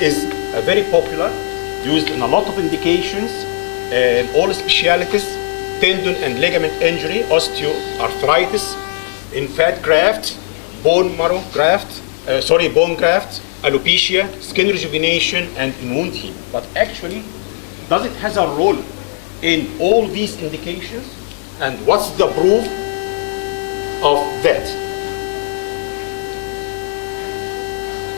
is very popular, used in a lot of indications, in all specialties, tendon and ligament injury, osteoarthritis, in fat graft, bone marrow graft, bone graft, alopecia, skin rejuvenation, and in wound healing. But actually, does it has a role in all these indications? And what's the proof of that?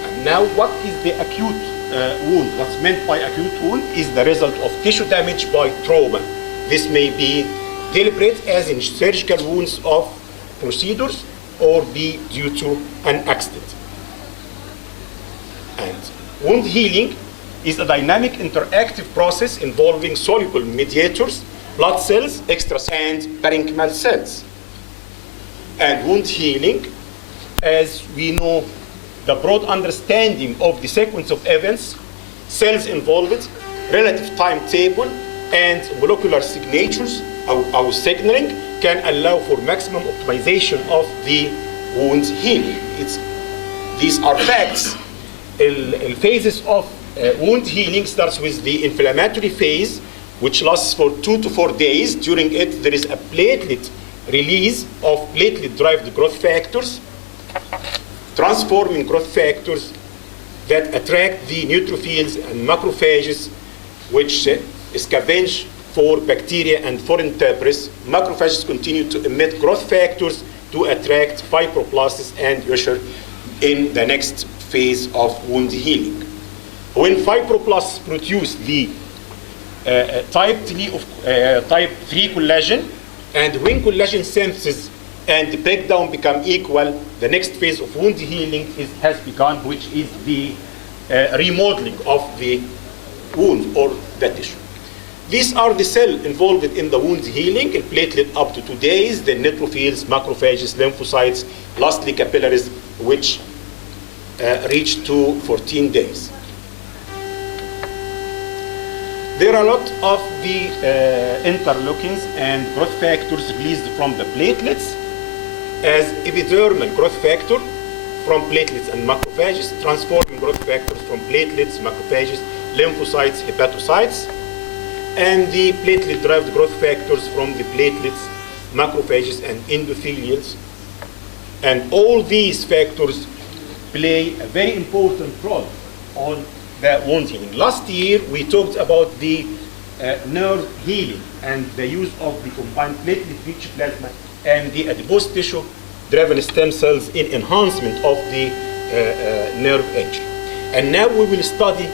And now, what is the acute wound? What's meant by acute wound is the result of tissue damage by trauma. This may be deliberate, as in surgical wounds of procedures, or be due to an accident. And wound healing is a dynamic interactive process involving soluble mediators, blood cells, extracellular and parenchymal cells. And wound healing, as we know, the broad understanding of the sequence of events, cells involved, relative timetable, and molecular signatures, our signaling, can allow for maximum optimization of the wound healing. These are facts. Phases of wound healing starts with the inflammatory phase, which lasts for 2 to 4 days. During it, there is a platelet release of platelet-derived growth factors, transforming growth factors that attract the neutrophils and macrophages, which scavenge for bacteria and foreign debris. Macrophages continue to emit growth factors to attract fibroblasts and usher in the next phase of wound healing. When fibroblasts produce the type 3 collagen, and when collagen synthesis and breakdown become equal, the next phase of wound healing has begun, which is the remodeling of the wound or the tissue. These are the cells involved in the wound healing, a platelet up to 2 days, then neutrophils, macrophages, lymphocytes, lastly capillaries, which reach to 14 days. There are a lot of the interleukins and growth factors released from the platelets, as epidermal growth factor from platelets and macrophages, transforming growth factors from platelets, macrophages, lymphocytes, hepatocytes, and the platelet-derived growth factors from the platelets, macrophages, and endothelials. And all these factors play a very important role on the wound healing. Last year, we talked about the nerve healing and the use of the combined platelet rich plasma and the adipose tissue-driven stem cells in enhancement of the nerve injury. And now we will study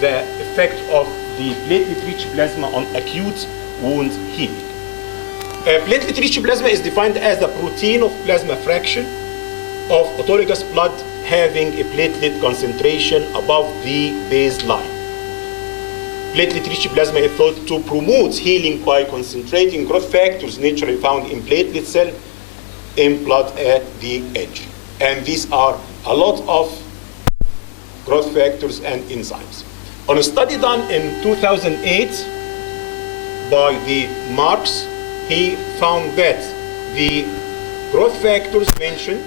the effect of the platelet rich plasma on acute wound healing. Platelet rich plasma is defined as the protein of plasma fraction of autologous blood having a platelet concentration above the baseline. Platelet rich plasma is thought to promote healing by concentrating growth factors naturally found in platelet cell in blood at the injury. And these are a lot of growth factors and enzymes. On a study done in 2008 by the Marks, he found that the growth factors mentioned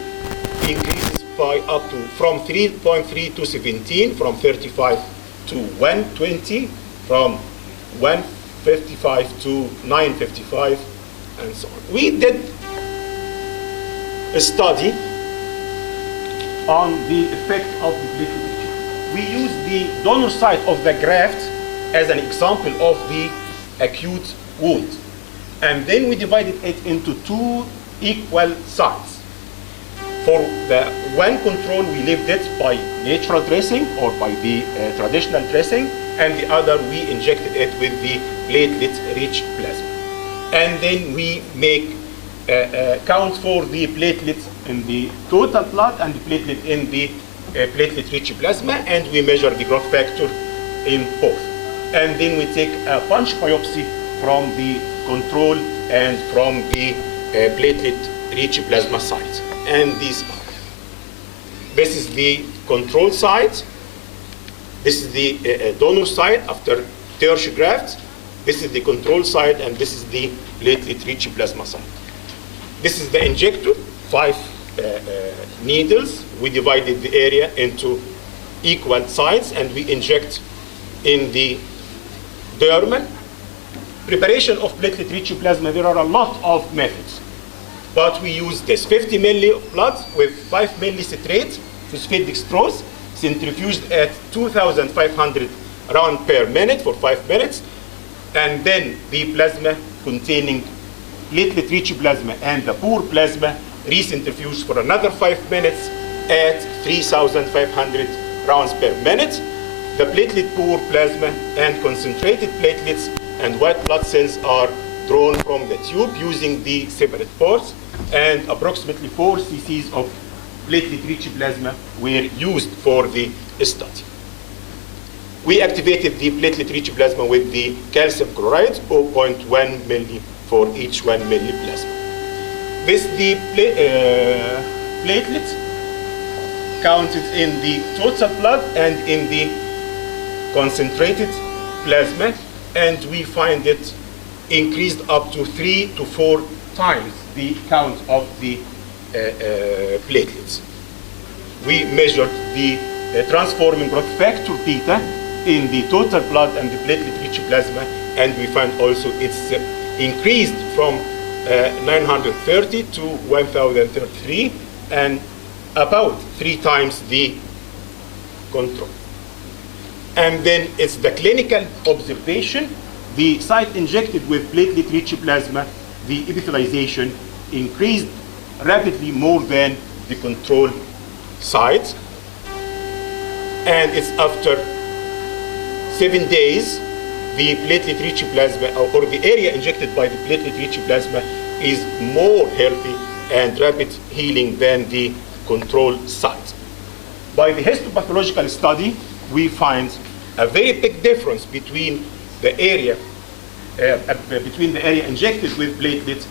increases by up to from 3.3 to 17, from 35 to 120, from 155 to 955, and so on. We did a study on the effect of the platelet. We use the donor site of the graft as an example of the acute wound. And then we divided it into 2 equal sites. For the one control, we left it by natural dressing or by the traditional dressing, and the other, we injected it with the platelet-rich plasma. And then we make count for the platelets in the total blood and the platelet in the platelet-rich plasma, and we measure the growth factor in both. And then we take a punch biopsy from the control and from the platelet-rich plasma site. And these are. This is the control site. This is the donor site after tertiary graft. This is the control site, and this is the platelet-rich plasma site. This is the injector, 5 needles. We divided the area into equal sides, and we inject in the dermal. Preparation of platelet-rich plasma, there are a lot of methods. But we use this 50 milli of blood with 5 milli citrate, phosphate dextrose, centrifuged at 2,500 rounds per minute for 5 minutes. And then the plasma containing platelet-rich plasma and the poor plasma recentrifuged for another 5 minutes at 3,500 rounds per minute. The platelet-poor plasma and concentrated platelets and white blood cells are drawn from the tube using the separate ports, and approximately 4 cc's of platelet-rich plasma were used for the study. We activated the platelet-rich plasma with the calcium chloride, 0.1 milli for each 1 milli plasma. This the platelets counted in the total blood and in the concentrated plasma, and we find it increased up to 3 to 4 times the count of the platelets. We measured the transforming growth factor beta in the total blood and the platelet-rich plasma, and we find also it's increased from 930 to 1,033, and about 3 times the control. And then it's the clinical observation. The site injected with platelet-rich plasma, the epithelialization increased rapidly more than the control site. And it's after 7 days, the platelet-rich plasma, or the area injected by the platelet-rich plasma, is more healthy and rapid healing than the control site. By the histopathological study, we find a very big difference between the area injected with platelets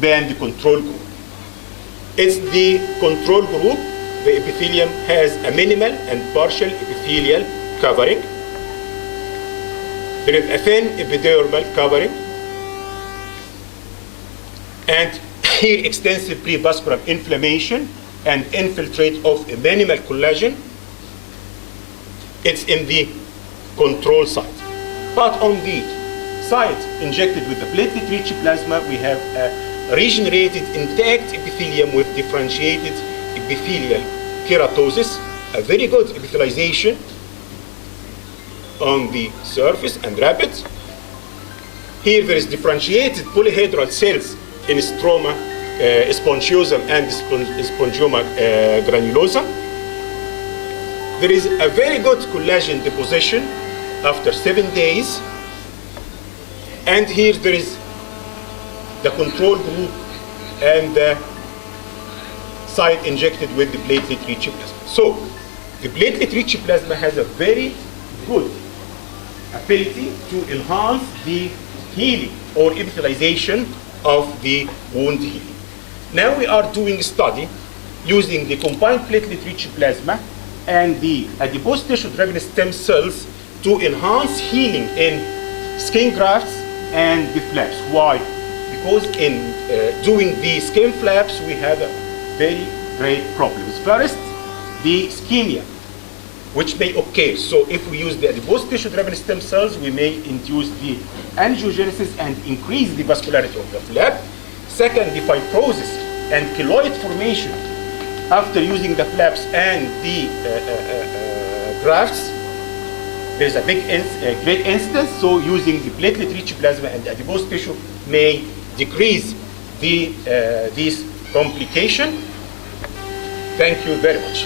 than the control group. It's the control group. The epithelium has a minimal and partial epithelial covering. There is a thin epidermal covering, and here extensive prevascular inflammation and infiltrate of a minimal collagen. It's in the control site. But on the site injected with the platelet-rich plasma, we have a regenerated intact epithelium with differentiated epithelial keratosis, a very good epithelialization on the surface and rapid. Here there is differentiated polyhedral cells in stroma spongiosum and spongioma granulosum. There is a very good collagen deposition after 7 days. And here there is the control group and the site injected with the platelet-rich plasma. So the platelet-rich plasma has a very good ability to enhance the healing or epithelialization of the wound healing. Now we are doing a study using the combined platelet-rich plasma and the adipose tissue-driven stem cells to enhance healing in skin grafts and the flaps. Why? Because in doing the skin flaps, we have very great problems. First, the ischemia, which may occur. So if we use the adipose tissue-driven stem cells, we may induce the angiogenesis and increase the vascularity of the flap. Second, the fibrosis and keloid formation after using the flaps and the grafts. There's a great instance, so using the platelet-rich plasma and adipose tissue may decrease this complication. Thank you very much.